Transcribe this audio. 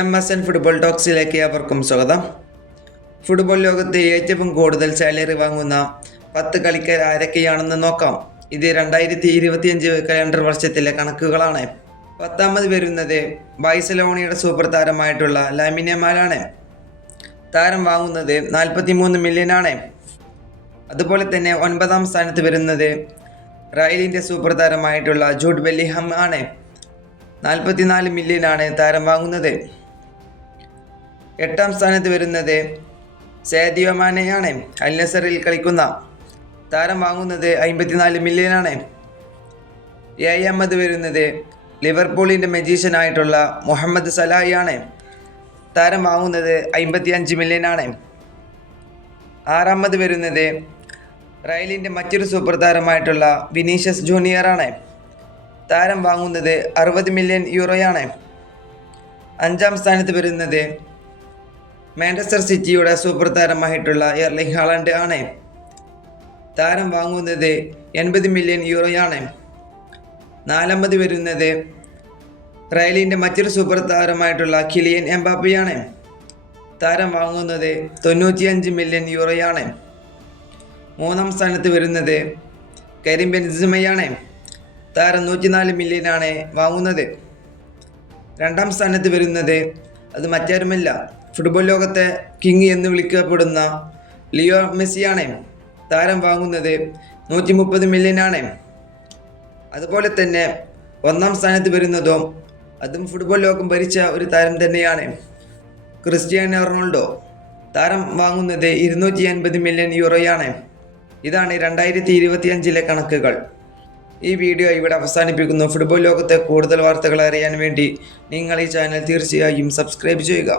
M S N football ടോക്സിലേക്ക് അവർക്കും സ്വാഗതം. ഫുട്ബോൾ ലോകത്ത് ഏറ്റവും കൂടുതൽ സാലറി വാങ്ങുന്ന പത്ത് കളിക്കാർ ആരൊക്കെയാണെന്ന് നോക്കാം. ഇത് രണ്ടായിരത്തി ഇരുപത്തിയഞ്ച് കലണ്ടർ വർഷത്തിലെ കണക്കുകളാണ്. പത്താമത് വരുന്നത് ബൈസലോണിയുടെ സൂപ്പർ താരമായിട്ടുള്ള ലാമിനിയമാലാണ് താരം വാങ്ങുന്നത് നാൽപ്പത്തി മൂന്ന് മില്യനാണ് അതുപോലെ തന്നെ ഒൻപതാം സ്ഥാനത്ത് വരുന്നത് റയലിന്റെ സൂപ്പർ താരമായിട്ടുള്ള ജൂഡ് ബെല്ലിഹം ആണ്. നാൽപ്പത്തിനാല് മില്യനാണ് താരം വാങ്ങുന്നത്. എട്ടാം സ്ഥാനത്ത് വരുന്നത് സേദിയോ മാനയാണ്. അൽ നസറിൽ കളിക്കുന്ന താരം വാങ്ങുന്നത് അമ്പത്തിനാല് മില്യനാണ് ഏഴാമത് വരുന്നത് ലിവർപൂളിന്റെ മജീഷ്യനായിട്ടുള്ള മുഹമ്മദ് സലാഹിയാണ്. താരം വാങ്ങുന്നത് അമ്പത്തി അഞ്ച് മില്യനാണ് ആറാമത് വരുന്നത് റയലിന്റെ മറ്റൊരു സൂപ്പർ താരമായിട്ടുള്ള വിനീഷ്യസ് ജൂനിയറാണ് താരം വാങ്ങുന്നത് അറുപത് മില്യൺ യൂറോയാണ് അഞ്ചാം സ്ഥാനത്ത് വരുന്നത് മാഞ്ചസ്റ്റർ സിറ്റിയുടെ സൂപ്പർ താരമായിട്ടുള്ള എർലിംഗ് ഹാളണ്ട് ആണ്. താരം വാങ്ങുന്നത് എൺപത് മില്യൺ യൂറോയാണ് നാലാമത് വരുന്നത് റയലിന്റെ മറ്റൊരു സൂപ്പർ താരമായിട്ടുള്ള കിലിയൻ എംബാപ്പയാണ് താരം വാങ്ങുന്നത് തൊണ്ണൂറ്റിയഞ്ച് മില്യൺ യൂറോയാണ് മൂന്നാം സ്ഥാനത്ത് വരുന്നത് കരിം ബെൻസിമയാണ് താരം നൂറ്റിനാല് ആണ് വാങ്ങുന്നത്. രണ്ടാം സ്ഥാനത്ത് വരുന്നത് അത് മറ്റാരുമല്ല ഫുട്ബോൾ ലോകത്തെ കിങ് എന്ന് വിളിക്കപ്പെടുന്ന ലിയോ മെസ്സിയാണ്. താരം വാങ്ങുന്നത് നൂറ്റി മുപ്പത് മില്യനാണ് അതുപോലെ തന്നെ ഒന്നാം സ്ഥാനത്ത് വരുന്നതും അതും ഫുട്ബോൾ ലോകം ഭരിച്ച ഒരു താരം തന്നെയാണ് ക്രിസ്ത്യാനോ റൊണാൾഡോ. താരം വാങ്ങുന്നത് ഇരുന്നൂറ്റി അൻപത് മില്യൺ യൂറോയാണ്. ഇതാണ് രണ്ടായിരത്തി ഇരുപത്തിയഞ്ചിലെ കണക്കുകൾ. ഈ വീഡിയോ ഇവിടെ അവസാനിപ്പിക്കുന്നു. ഫുട്ബോൾ ലോകത്തെ കൂടുതൽ വാർത്തകൾ അറിയാൻ വേണ്ടി നിങ്ങൾ ഈ ചാനൽ തീർച്ചയായും സബ്സ്ക്രൈബ് ചെയ്യുക.